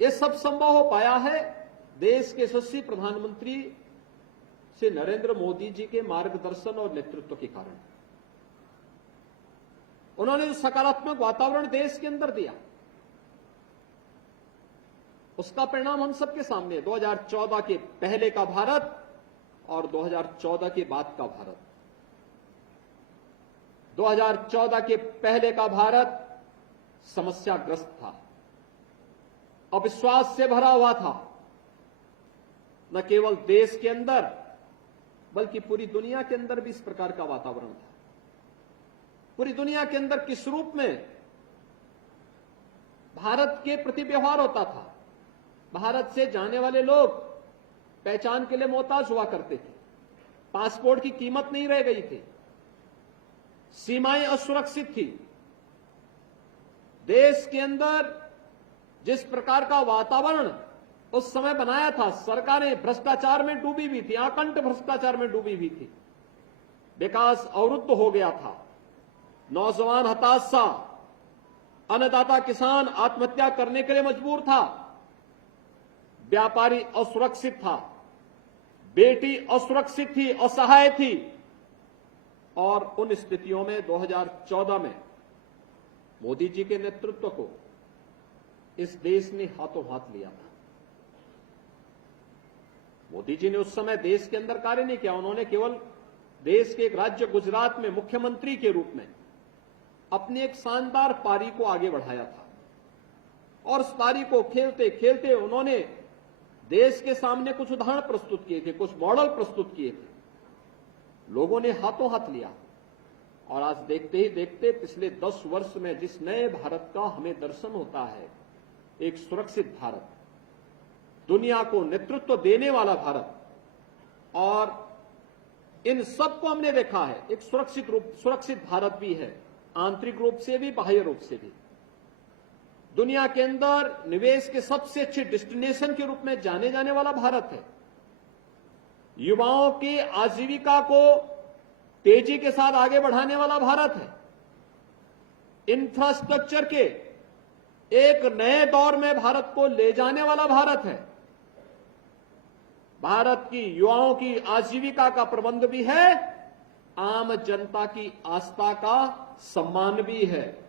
ये सब संभव हो पाया है देश के यशस्वी प्रधानमंत्री श्री नरेंद्र मोदी जी के मार्गदर्शन और नेतृत्व के कारण। उन्होंने जो सकारात्मक वातावरण देश के अंदर दिया, उसका परिणाम हम सबके सामने है। 2014 के पहले का भारत और 2014 के बाद का भारत। 2014 के पहले का भारत समस्याग्रस्त था, अविश्वास से भरा हुआ था, न केवल देश के अंदर बल्कि पूरी दुनिया के अंदर भी इस प्रकार का वातावरण था। पूरी दुनिया के अंदर किस रूप में भारत के प्रति व्यवहार होता था। भारत से जाने वाले लोग पहचान के लिए मोहताज हुआ करते थे, पासपोर्ट की कीमत नहीं रह गई थी, सीमाएं असुरक्षित थी। देश के अंदर जिस प्रकार का वातावरण उस समय बनाया था, सरकारें भ्रष्टाचार में डूबी हुई थी, आकंठ भ्रष्टाचार में डूबी हुई थी, विकास अवरुद्ध हो गया था, नौजवान हताशा, अन्नदाता किसान आत्महत्या करने के लिए मजबूर था, व्यापारी असुरक्षित था, बेटी असुरक्षित थी, असहाय थी। और उन स्थितियों में 2014 में मोदी जी के नेतृत्व को इस देश ने हाथों हाथ लिया था। मोदी जी ने उस समय देश के अंदर कार्य नहीं किया, उन्होंने केवल देश के एक राज्य गुजरात में मुख्यमंत्री के रूप में अपनी एक शानदार पारी को आगे बढ़ाया था। और उस पारी को खेलते खेलते उन्होंने देश के सामने कुछ उदाहरण प्रस्तुत किए थे, कुछ मॉडल प्रस्तुत किए थे, लोगों ने हाथों हाथ लिया। और आज देखते ही देखते पिछले 10 वर्ष में जिस नए भारत का हमें दर्शन होता है, एक सुरक्षित भारत, दुनिया को नेतृत्व देने वाला भारत, और इन सबको हमने देखा है। एक सुरक्षित भारत भी है, आंतरिक रूप से भी बाह्य रूप से भी। दुनिया के अंदर निवेश के सबसे अच्छे डेस्टिनेशन के रूप में जाने जाने वाला भारत है। युवाओं की आजीविका को तेजी के साथ आगे बढ़ाने वाला भारत है। इंफ्रास्ट्रक्चर के एक नए दौर में भारत को ले जाने वाला भारत है। भारत की युवाओं की आजीविका का प्रबंध भी है, आम जनता की आस्था का सम्मान भी है।